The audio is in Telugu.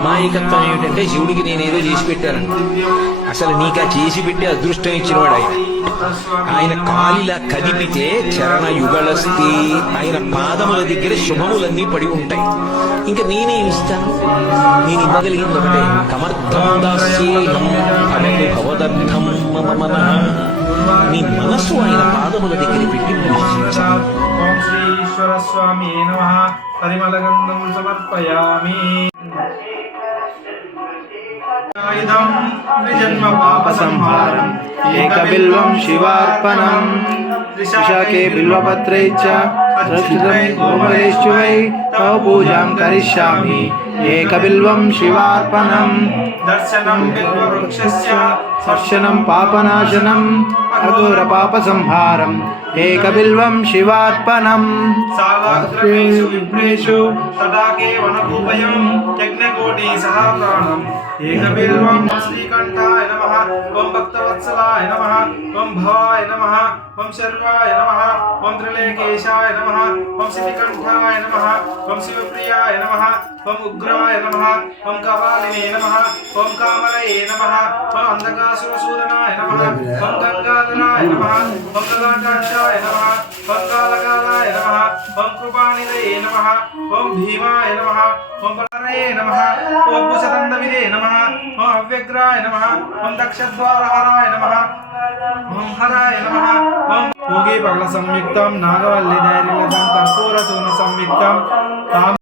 అమాయకత్వం ఏమిటంటే శివుడికి నేనేదో చేసి పెట్టాను. అసలు నీకా చేసి పెట్టి అదృష్టం ఇచ్చినవాడు ఆయన. ఆయన కాలిలా కదిపితే చరణ యుగళస్తి, ఆయన పాదముల దగ్గర శుభములన్నీ పడి ఉంటాయి. ఇంకా నేనేమిస్తాను? నేను ఇవ్వగలిగింది ఒకటే, కమర్థం దాస్యేహం ఫలము భవదర్థం మమ మనః. నీ మనస్సు ఆయన పాదముల దగ్గర పెట్టి పూజించాలి. ఓం శ్రీ ఈశ్వర స్వామి నమః. పరిమళ గంధం సమర్పయామి. జన్మ పాప సంహారం ఏకబిల్వం శివార్పణం త్రిశాఖే బిల్వపత్రై చ రక్షితై గోమలేశ్వై తవ పూజాం కరిష్యామి. ఏకబిల్వం శివార్పణం దర్శనం బిల్వవృక్షస్య స్పర్శనం పాపనాశనం అఘోర పాప సంహారం. ఏకబిల్వం శివార్పణం సాగాగ్రమేషు విప్రేషు తటాకే వనకూపయం యజ్ఞకోటి సహస్రాణం. ఏకబిల్వం శ్రీకంఠాయ నమః. ఓం భక్తవత్సలాయ నమః. ఓం భవాయ నమః. ఓం శర్వాయ నమః. ఓం త్రిలేకేశాయ నమః. ఓం శితికంఠాయ నమః. ఓం శివప్రియాయ నమః. ఓం ఉగ్రాయ నమః. ఓం కపాలినే నమః. ఓం కామలయే నమః. ఓం అంధకాసురసూదనాయ నమః. ఓం గంగాధరాయ నమః. ఓం గదాకాంక్షాయ నమః. ఓం కాలకాలాయ నమః. ఓం కృపానిధయే నమః. ఓం భీమాయ నమః. ఓం పరయే నమః. ఓం భూషదండవిదే నమః. ఓం అవ్యగ్రాయ నమః. ఓం దక్షద్వారహరాయ నమః. ఓం హరాయ నమః. ఓం పూగీ పగల సంయుక్తం నాగవల్లి ధైర్యలతం కర్పూర చూర్ణ సంయుక్తం